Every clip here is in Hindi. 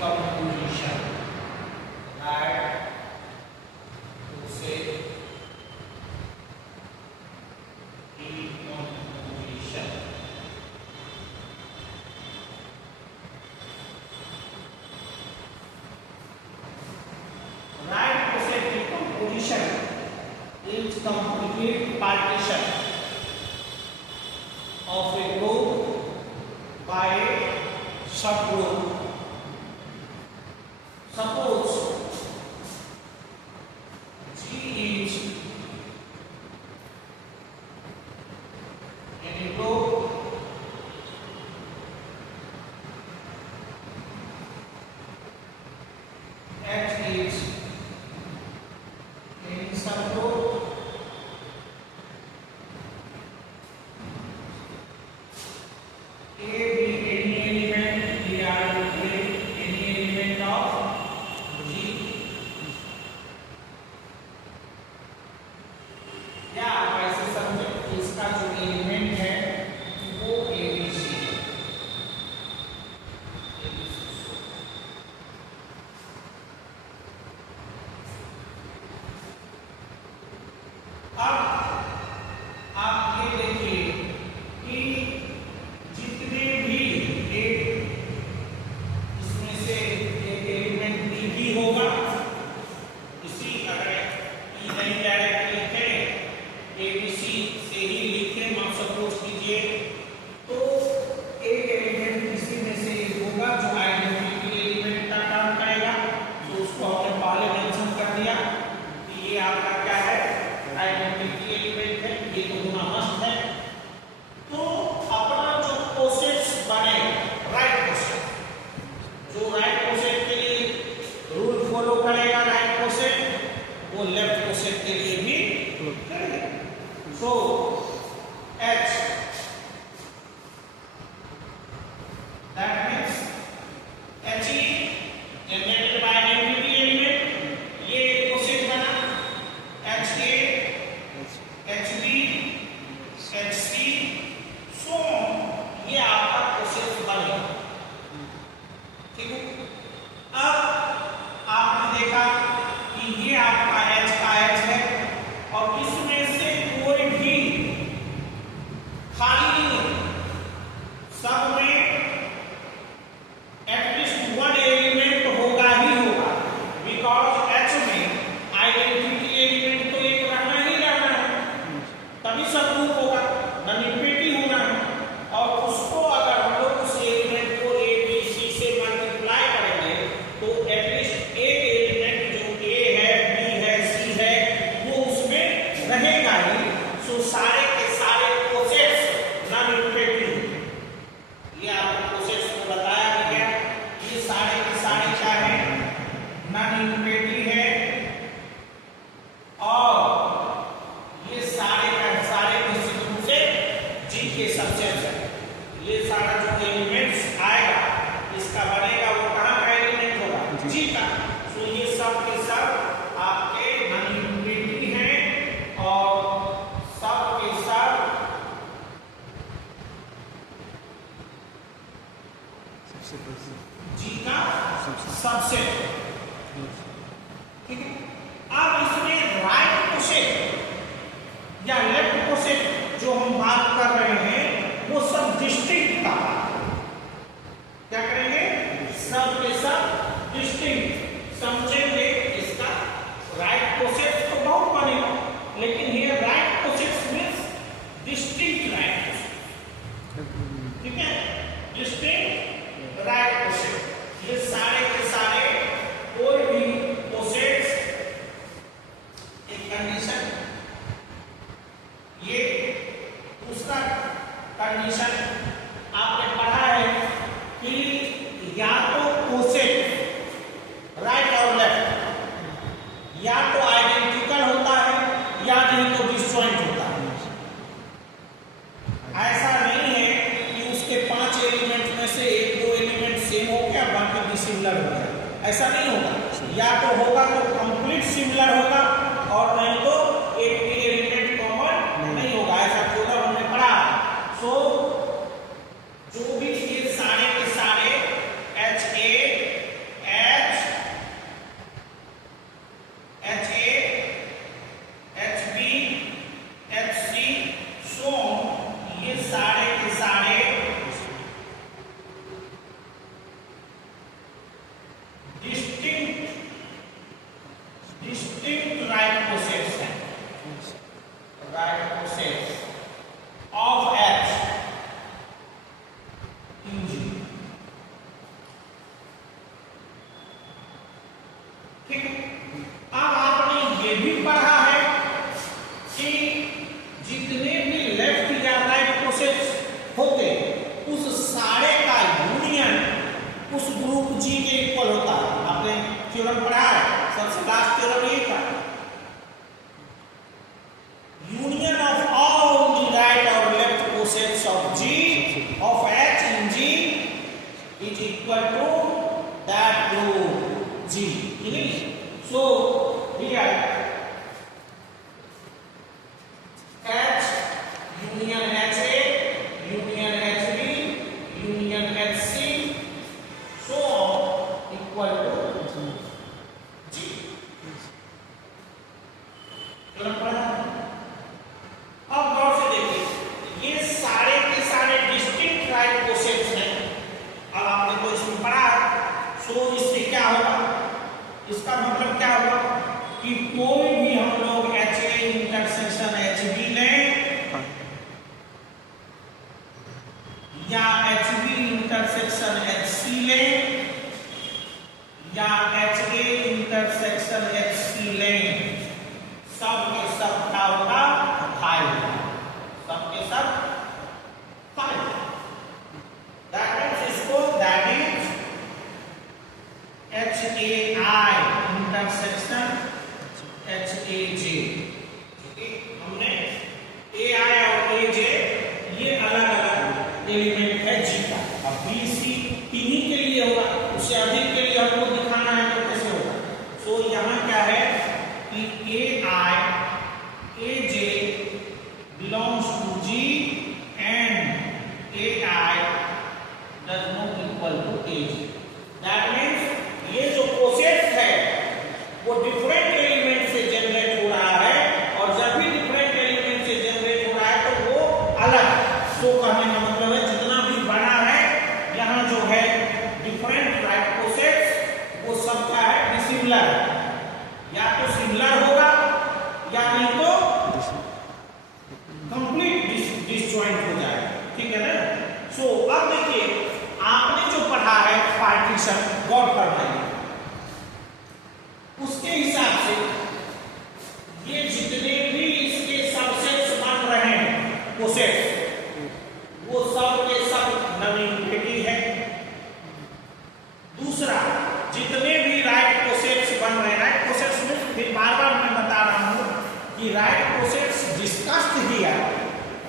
composition, right? To say decomposition. Right to say decomposition is complete partition of a group by a subgroup. Suppose G is in a group H is in subgroup A be any element, B are any element of G, या आप ऐसे समझे कि इसका जो एलिमेंट है वो ABC है। अब आप ये देखिए कि जितने भी एक इसमें से एक एलिमेंट B भी होगा, इसी अगर E नहीं डायरेक्ट लिखे ABC से ही लिखे, मान सपोज कीजिए, तो एक एलिमेंट इसी में से एक होगा जो आइडेंटिटी एलिमेंट का काम करेगा। तो उसको हमने पहले मेंशन कर दिया कि ये आपका क्या है, आइडेंटिटी एलिमेंट है, ये तो होना मस्ट है। तो अपना जो कोसेट्स बने राइट कोसेट, जो राइट कोसेट के लिए रूल फॉलो करेगा राइट कोसेट, वो लेफ्ट कोसेट के लिए भी करेगा। So H, that means HE generated by identity element, ये कोसेट बना HA, HB, HC, so ये आपका कोसेट बनेगा। ठीक है, अब आपने देखा कि ये आपका H का H है और इसमें से कोई भी खाली नहीं है, सब में एटलीस्ट वन एलिमेंट होगा ही होगा, बिकॉज H में आइडेंटिटी एलिमेंट तो एक रहना ही रहना है, तभी सब ग्रुप होगा, नॉनिपेटी होना है। और उसको अगर हम लोग उस एलिमेंट को A B C से मल्टीप्लाई करेंगे तो एटलीस्ट एक एलिमेंट जो A है, B है, C है, वो उसमें रहेगा ही। सो सारे के सारे कोसेट्स नॉनिपेटी, ये आपको कोसेट्स में बताया गया, ये सारे के सारे क्या है, नॉनिपेटी है। और ये सारे का सारे निश्चित रूप से G के सबसेट है। ये सारा जो एलिमेंट्स आएगा इसका बनेगा, वो कहाँ का एलिमेंट होगा, G का। सो ये सब के सब आपके नॉनिपेटी हैं और सब के सब G का सबसेट। ठीक है, अब इसमें राइट कोसेट या लेफ्ट कोसेट जो हम बात कर रहे हैं वो सब डिस्टिंक्ट का, क्या करेंगे, सब के सब डिस्टिंक्ट समझेंगे। इसका राइट कोसेट तो बहुत बनेगा, लेकिन ये right coset means distinct right coset. ठीक है, डिस्टिंक्ट राइट कोसेट, ये सारे के सारे कोई भी कोसेट्स एक कंडीशन, ये दूसरा कंडीशन आपने पढ़ा है कि या तो कोसेट राइट और लेफ्ट या तो आइडेंटिकल होता है या नहीं तो डिसजॉइंट होता है। ऐसा नहीं है कि उसके 5 एलिमेंट में से एक दो एलिमेंट सेम हो गया बाकी डिसिमिलर हो गया, ऐसा नहीं होगा। या तो होगा तो कंप्लीट सिमिलर होगा और नहीं तो एक भी एलिमेंट कॉमन नहीं होगा, ऐसा पूरा हमने पढ़ा। सो जो भी ये सारे के सारे HA थ्योरम पढ़ा है, सबसे लास्ट थ्योरम यही था, union of all the right और left cosets of G of H in G is equal to that to G. So here H union HA union HB union HC so equal to G. अब गौर से देखिए, ये सारे के सारे डिस्टिंक्ट राइट कोसेट्स हैं। अब आपने तो इसमें पढ़ा, सो इससे क्या होगा, इसका मतलब क्या होगा कि कोई भी हम लोग HA इंटरसेक्शन HB लें या HB इंटरसेक्शन HC लें या HA इंटरसेक्शन HC लें, सब के सब क्या होगा, फाइव, सबके सब फाइव। दैट मीन्स इसको that is HAI intersection HAJ। हमने AI और AJ ये अलग अलग एलिमेंट है G का। अब BC तीन के लिए होगा, उससे अधिक के लिए हमको दिखाना है तो कैसे होगा। सो यहाँ क्या है कि AI AJ belongs to G and AI does not equal to AJ. That means ये जो कोसेट्स है वो डिफरेंट एलिमेंट से जनरेट हो रहा है, और जब भी डिफरेंट एलिमेंट से जनरेट हो रहा है तो वो अलग। सो कहने का मतलब है जितना भी बड़ा है यहाँ जो है डिफरेंट राइट कोसेट्स वो सब क्या है, डिसिमिलर, या तो सिमिलर होगा या नहीं तो कंप्लीट डिसजॉइंट हो जाएगा। ठीक है ना। सो अब देखिए आपने जो पढ़ा है पार्टीशन, गौर करना है उसके हिसाब से ये जितने भी इसके सबसेट्स बन रहे हैं कोसेट्स, वो सब के सब नॉन-यूनिटी है। दूसरा, जितने भी राइट कोसेट्स बन रहे हैं, राइट कोसेट्स में फिर बार बार मैं बता रहा हूं कि राइट कोसेट्स डिस्कस्ड ही है,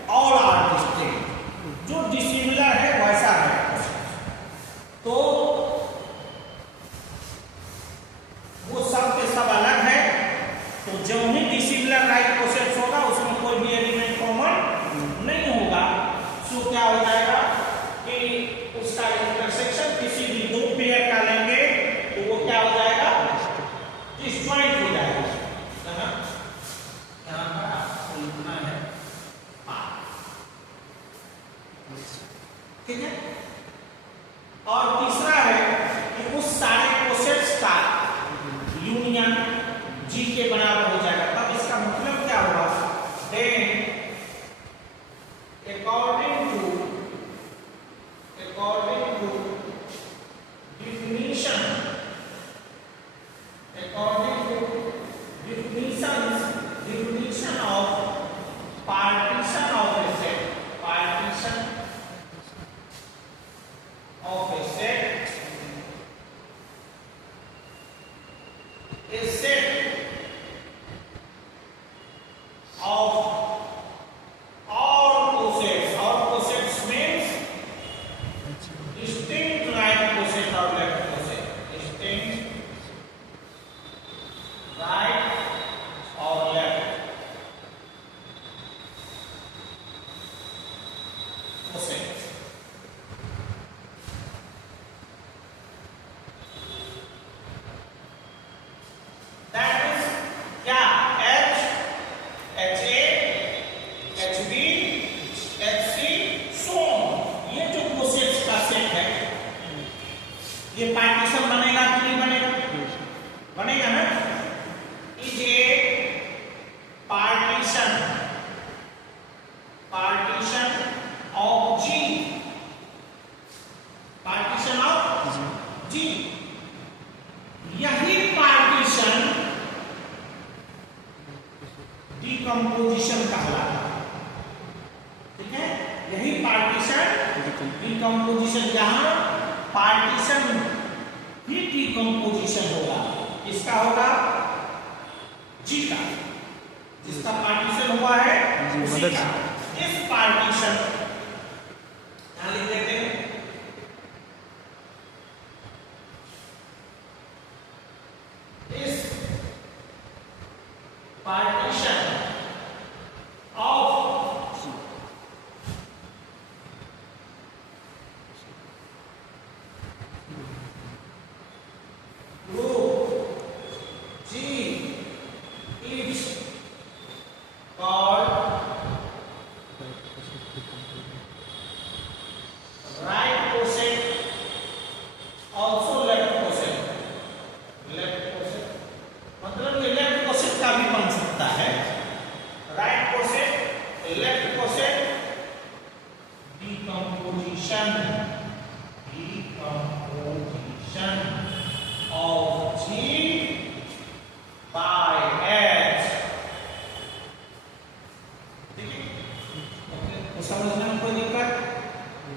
ऑल आर डिस्टिंक्ट, जो डिसिमिलर है वैसा है। तो वो सब के सब अलग है, तो जो भी डिसिमिलर राइट कोसेट्स होगा उसमें कोई भी एलिमेंट कॉमन नहीं होगा। सो क्या हो जाएगा कि उसका इंटरसेक्शन किसी भी दो पेयर का लेंगे तो वो क्या हो जाएगा, डिसजॉइंट हो जाएगा। यहाँ पर आपको लिखना है ठीक है। और तीसरा है कि उस सारे कोसेट्स का यूनियन G के बराबर हो जाएगा। तब इसका मतलब क्या हुआ, then according to definition of partition of a set, a set of all cossets means distinct right cosset or left cosset, distinct right or left cosset। ये पार्टीशन बनेगा कि नहीं बनेगा, बनेगा ना। Is a partition of G, partition of G। यही पार्टीशन डिकम्पोजिशन कहलाता है। ठीक है, यही पार्टीशन डिकम्पोजिशन, जहां पार्टीशन ही डिकम्पोजिशन होगा। किसका होगा? जी का, जिसका पार्टीशन हुआ है जी, उसी मदर का। इस पार्टीशन यहां लिख देते हैं